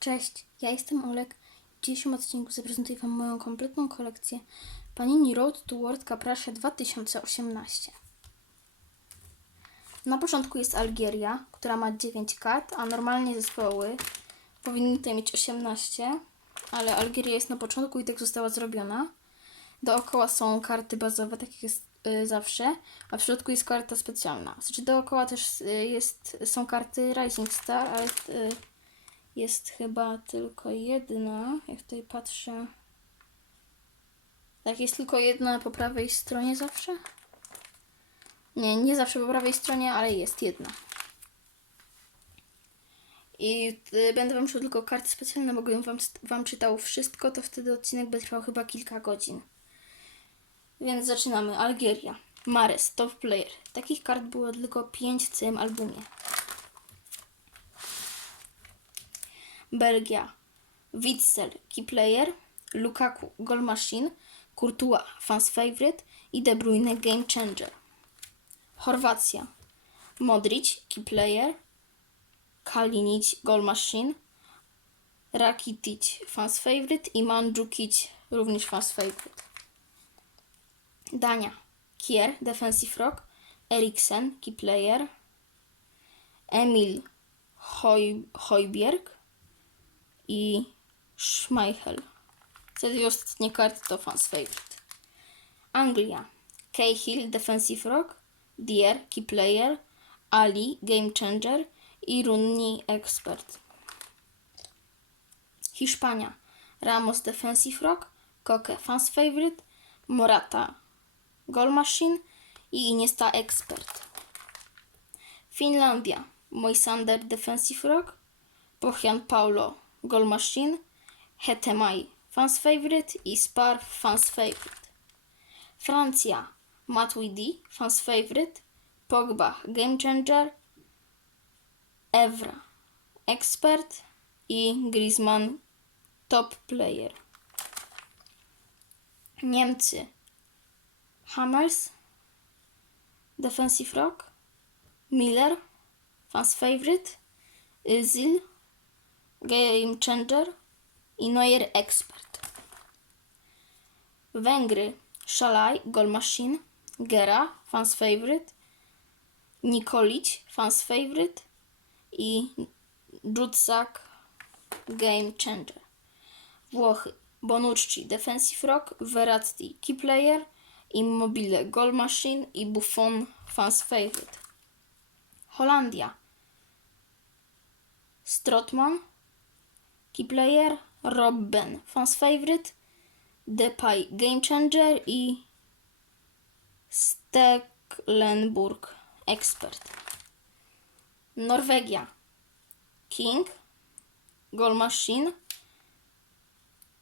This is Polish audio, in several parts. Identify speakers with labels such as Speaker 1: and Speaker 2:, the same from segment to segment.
Speaker 1: Cześć, ja jestem Olek. W dzisiejszym odcinku zaprezentuję Wam moją kompletną kolekcję Panini Road to World Russia 2018. Na początku jest Algieria, która ma 9 kart, a normalnie zespoły powinny tutaj mieć 18, ale Algieria jest na początku i tak została zrobiona. Dookoła są karty bazowe, tak jak y, zawsze, a w środku jest karta specjalna. Znaczy dookoła też y, jest, są karty Rising Star, ale jest chyba tylko jedna. Jak tutaj patrzę. Tak, jest tylko jedna po prawej stronie zawsze? Nie, nie zawsze po prawej stronie, ale jest jedna. I y, będę Wam czytał tylko karty specjalne, bo gdybym wam, wam czytał wszystko, to wtedy odcinek by trwał chyba kilka godzin. Więc zaczynamy. Algieria. Mares, top player. Takich kart było tylko 5 w całym albumie. Belgia. Witzel, key player. Lukaku, goal machine. Courtois, fans favorite. I De Bruyne, game changer. Chorwacja. Modric, key player. Kalinic, goal machine. Rakitic, fans favorite. I Mandzukic, również fans favorite. Dania. Kier, defensive rock. Eriksen, key player. Emil Hoj, Hojbjerg i Schmeichel. Te dwie ostatnie karty to fans favorite. Anglia. Cahill, defensive rock. Dier, key player. Ali, game changer i Rooney, expert. Hiszpania. Ramos, defensive rock. Koke, fans favorite. Morata, goal machine i Iniesta, expert. Finlandia. Moisander, defensive rock. Bojan Paulo, goal machine. Hetemai, fans favorite i Spar, fans favorite. Francja. Matuidi, fans favorite. Pogba, game changer. Evra, expert i Griezmann, top player. Niemcy. Hammers, defensive rock. Miller, fans favorite. Özil, game changer i Neuer expert. Węgry. Szalaj, goal machine. Gera, fans favorite. Nikolic, fans favorite. I Jutsak, game changer. Włochy. Bonucci, defensive rock. Verratti, key player. Immobile, goal machine. I Buffon, fans favorite. Holandia. Strotman, key player, Robben, fans favorite, Depay, game changer i Stecklenburg, expert. Norwegia, King, goal machine,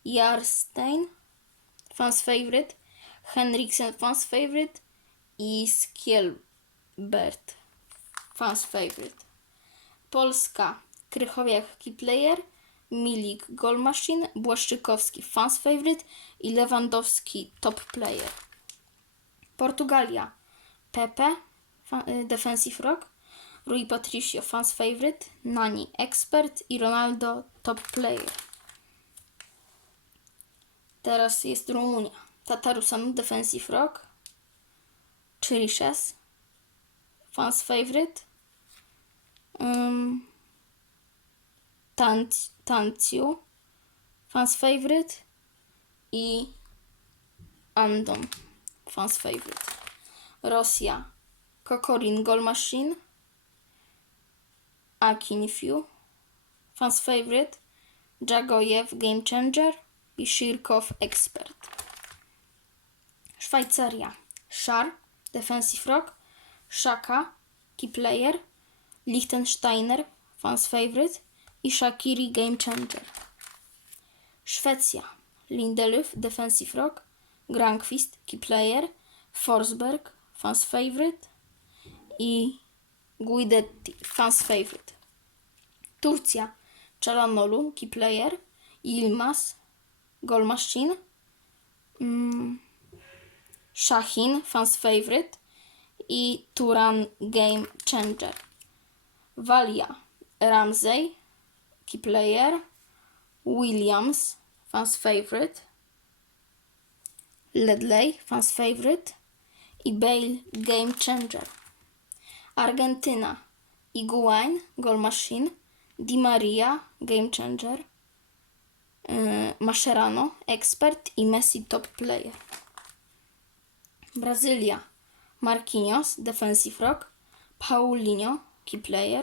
Speaker 1: Jarstein, fans favorite, Henriksen, fans favorite i Skielbert, fans favorite. Polska, Krychowiak, key player, Milik, goal machine, Błaszczykowski, fans favorite i Lewandowski, top player. Portugalia, Pepe, y, defensive rock, Rui Patricio, fans favorite, Nani, expert i Ronaldo, top player. Teraz jest Rumunia. Tatarusan, defensive rock, Chirishes, fans favorite, um, Tant- Tanciu, fans favorite i Andon, fans favorite. Rosja, Kokorin, goal machine, Akinfiu, fans favorite, Jagojew, game changer i Shirkov, expert. Szwajcaria, Szar, defensive rock, Szaka, key player, Liechtensteiner, fans favorite i Shakiri Game Changer. Szwecja. Lindelöf Defensive Rock, Granqvist Key Player, Forsberg Fans Favorite i Guidetti Fans Favorite. Turcja. Çalhanoğlu Key Player, Yilmaz Goal Machine, mm, Shahin Fans Favorite i Turan Game Changer. Walia. Ramsey, key player, Williams, fans favorite. Ledley, fans favorite. I Bale, game changer. Argentyna. Iguain, goal machine. Di Maria, game changer. Yy, Mascherano, ekspert i Messi, top player. Brazylia. Marquinhos, defensive rock. Paulinho, key player.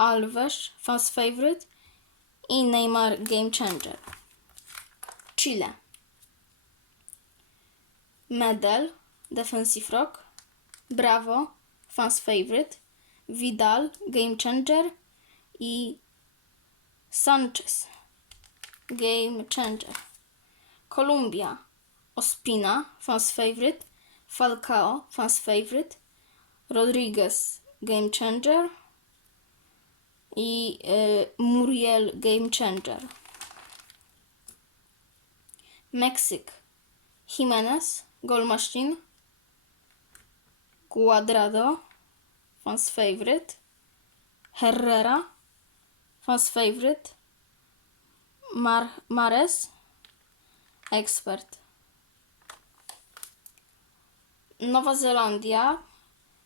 Speaker 1: Alves, fans favorite. I Neymar, game changer. Chile. Medel, defensive rock. Bravo, fans favorite. Vidal, game changer. I Sanchez, game changer. Kolumbia, Ospina, fans favorite. Falcao, fans favorite. Rodriguez, game changer. I y, Muriel, game changer. Meksyk, Jimenez, goal machine. Cuadrado, fans favorite. Herrera, fans favorite. Mar Mares, ekspert. Nowa Zelandia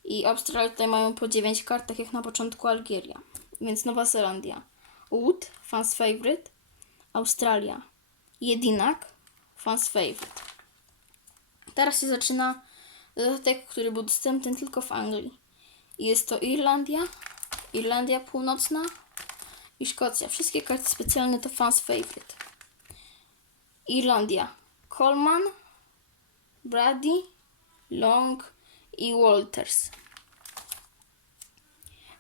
Speaker 1: i Australia tutaj mają po 9 kart, tak jak na początku Algieria. Więc Nowa Zelandia. Wood, fans favorite. Australia. Jedinak, fans favorite. Teraz się zaczyna dodatek, który był dostępny tylko w Anglii. Jest to Irlandia, Irlandia Północna i Szkocja. Wszystkie karty specjalne to fans favorite. Irlandia. Coleman, Brady, Long i Walters.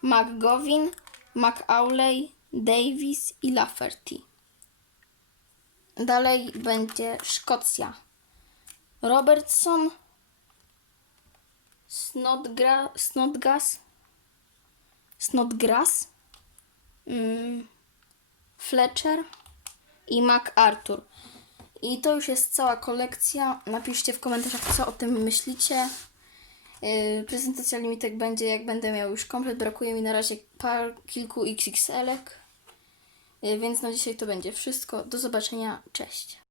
Speaker 1: McGovin, McAuley, Davis i Lafferty. Dalej będzie Szkocja. Robertson, Snodgra, Snodgas, Snodgrass, mm, Fletcher i MacArthur. I to już jest cała kolekcja. Napiszcie w komentarzach, co o tym myślicie. Yy, prezentacja limitek będzie, jak będę miał już komplet. Brakuje mi na razie par, kilku XXL-ek. Yy, więc na dzisiaj to będzie wszystko. Do zobaczenia. Cześć.